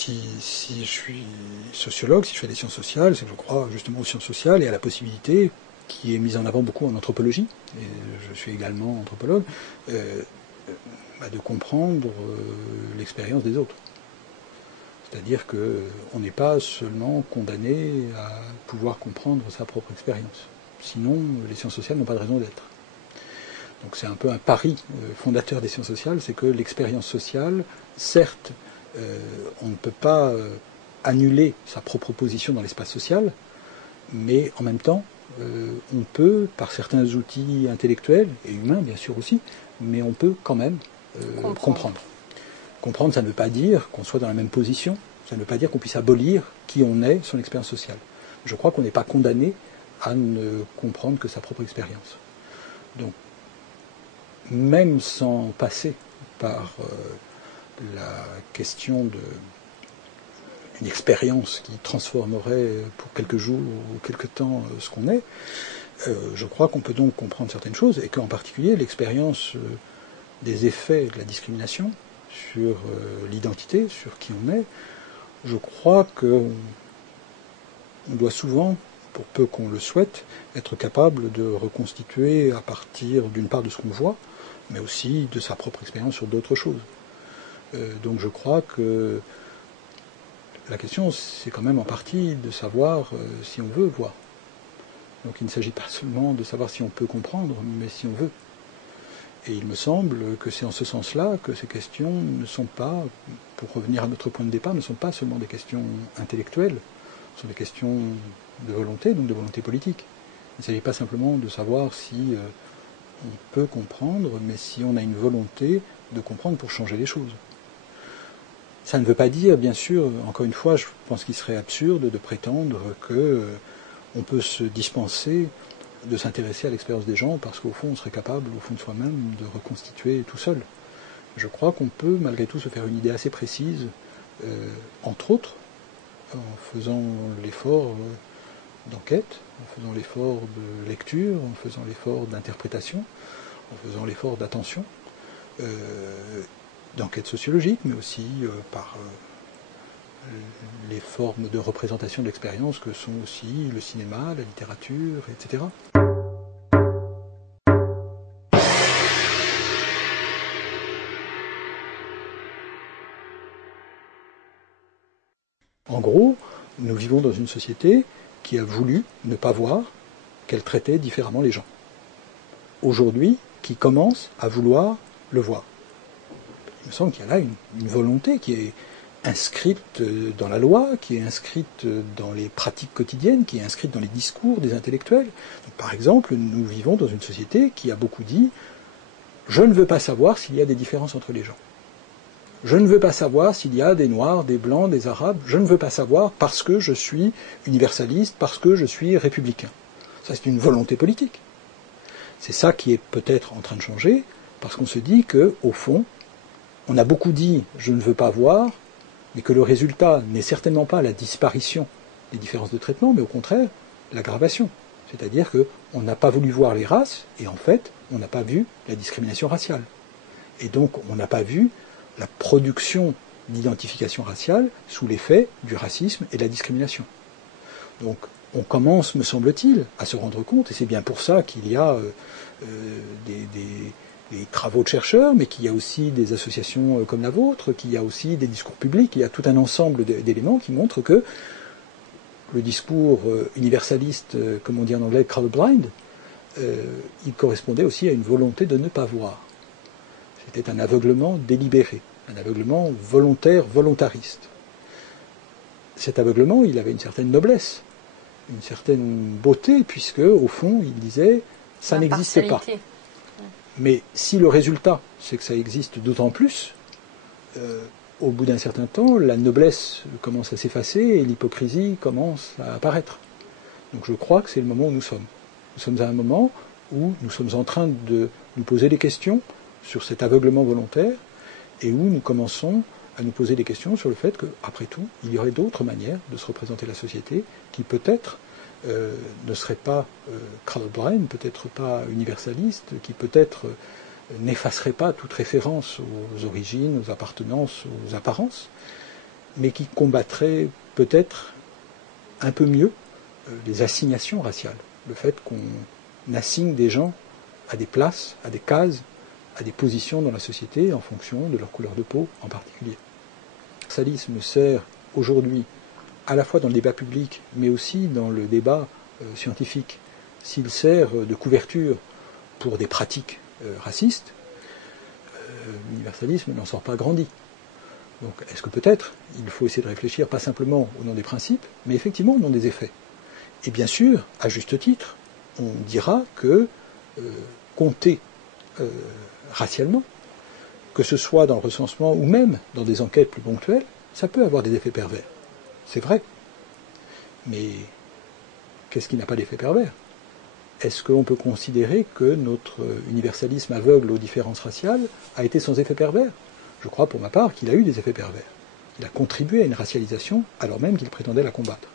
si je suis sociologue, si je fais des sciences sociales, c'est que je crois justement aux sciences sociales et à la possibilité qui est mise en avant beaucoup en anthropologie, et je suis également anthropologue, de comprendre l'expérience des autres. C'est-à-dire qu'on n'est pas seulement condamné à pouvoir comprendre sa propre expérience. Sinon, les sciences sociales n'ont pas de raison d'être. Donc c'est un peu un pari fondateur des sciences sociales, c'est que l'expérience sociale, certes, on ne peut pas annuler sa propre position dans l'espace social, mais en même temps, on peut, par certains outils intellectuels, et humains bien sûr aussi, mais on peut quand même comprendre. Comprendre, ça ne veut pas dire qu'on soit dans la même position, ça ne veut pas dire qu'on puisse abolir qui on est, son expérience sociale. Je crois qu'on n'est pas condamné à ne comprendre que sa propre expérience. Donc, même sans passer par la question d'une expérience qui transformerait pour quelques jours ou quelques temps ce qu'on est, je crois qu'on peut donc comprendre certaines choses, et qu'en particulier l'expérience des effets de la discrimination sur l'identité, sur qui on est, je crois qu'on doit souvent, pour peu qu'on le souhaite, être capable de reconstituer à partir d'une part de ce qu'on voit, mais aussi de sa propre expérience sur d'autres choses. Donc je crois que la question, c'est quand même en partie de savoir si on veut voir. Donc il ne s'agit pas seulement de savoir si on peut comprendre, mais si on veut. Et il me semble que c'est en ce sens-là que ces questions ne sont pas, pour revenir à notre point de départ, ne sont pas seulement des questions intellectuelles, ce sont des questions de volonté, donc de volonté politique. Il ne s'agit pas simplement de savoir si on peut comprendre, mais si on a une volonté de comprendre pour changer les choses. Ça ne veut pas dire, bien sûr, encore une fois, je pense qu'il serait absurde de prétendre qu'on peut se dispenser de s'intéresser à l'expérience des gens parce qu'au fond, on serait capable, au fond de soi-même, de reconstituer tout seul. Je crois qu'on peut, malgré tout, se faire une idée assez précise, entre autres, en faisant l'effort d'enquête, en faisant l'effort de lecture, en faisant l'effort d'interprétation, en faisant l'effort d'attention, d'enquête sociologique, mais aussi par les formes de représentation de l'expérience que sont aussi le cinéma, la littérature, etc. En gros, nous vivons dans une société qui a voulu ne pas voir qu'elle traitait différemment les gens. Aujourd'hui, qui commence à vouloir le voir. Il me semble qu'il y a là une volonté qui est inscrite dans la loi, qui est inscrite dans les pratiques quotidiennes, qui est inscrite dans les discours des intellectuels. Donc, par exemple, nous vivons dans une société qui a beaucoup dit « je ne veux pas savoir s'il y a des différences entre les gens ». Je ne veux pas savoir s'il y a des Noirs, des Blancs, des Arabes. Je ne veux pas savoir parce que je suis universaliste, parce que je suis républicain. Ça, c'est une volonté politique. C'est ça qui est peut-être en train de changer, parce qu'on se dit qu'au fond, on a beaucoup dit « je ne veux pas voir », mais que le résultat n'est certainement pas la disparition des différences de traitement, mais au contraire, l'aggravation. C'est-à-dire qu'on n'a pas voulu voir les races, et en fait, on n'a pas vu la discrimination raciale. Et donc, on n'a pas vu la production d'identification raciale sous l'effet du racisme et de la discrimination. Donc, on commence, me semble-t-il, à se rendre compte, et c'est bien pour ça qu'il y a des travaux de chercheurs, mais qu'il y a aussi des associations comme la vôtre, qu'il y a aussi des discours publics, il y a tout un ensemble d'éléments qui montrent que le discours universaliste, comme on dit en anglais, colorblind, il correspondait aussi à une volonté de ne pas voir. C'était un aveuglement délibéré, un aveuglement volontaire, volontariste. Cet aveuglement, il avait une certaine noblesse, une certaine beauté, puisque, au fond, il disait « ça n'existe pas ». Mais si le résultat, c'est que ça existe d'autant plus, au bout d'un certain temps, la noblesse commence à s'effacer et l'hypocrisie commence à apparaître. Donc je crois que c'est le moment où nous sommes. Nous sommes à un moment où nous sommes en train de nous poser des questions sur cet aveuglement volontaire et où nous commençons à nous poser des questions sur le fait qu'après tout, il y aurait d'autres manières de se représenter la société qui peut-être ne seraient pas colorblind, peut-être pas universalistes, qui peut-être n'effaceraient pas toute référence aux origines, aux appartenances, aux apparences, mais qui combattrait peut-être un peu mieux les assignations raciales. Le fait qu'on assigne des gens à des places, à des cases, à des positions dans la société en fonction de leur couleur de peau en particulier. L'universalisme sert aujourd'hui à la fois dans le débat public, mais aussi dans le débat scientifique. S'il sert de couverture pour des pratiques racistes, l'universalisme n'en sort pas grandi. Donc est-ce que peut-être il faut essayer de réfléchir pas simplement au nom des principes, mais effectivement au nom des effets. Et bien sûr, à juste titre, on dira que compter racialement, que ce soit dans le recensement ou même dans des enquêtes plus ponctuelles, ça peut avoir des effets pervers. C'est vrai. Mais qu'est-ce qui n'a pas d'effet pervers? Est-ce qu'on peut considérer que notre universalisme aveugle aux différences raciales a été sans effet pervers? Je crois pour ma part qu'il a eu des effets pervers. Il a contribué à une racialisation alors même qu'il prétendait la combattre.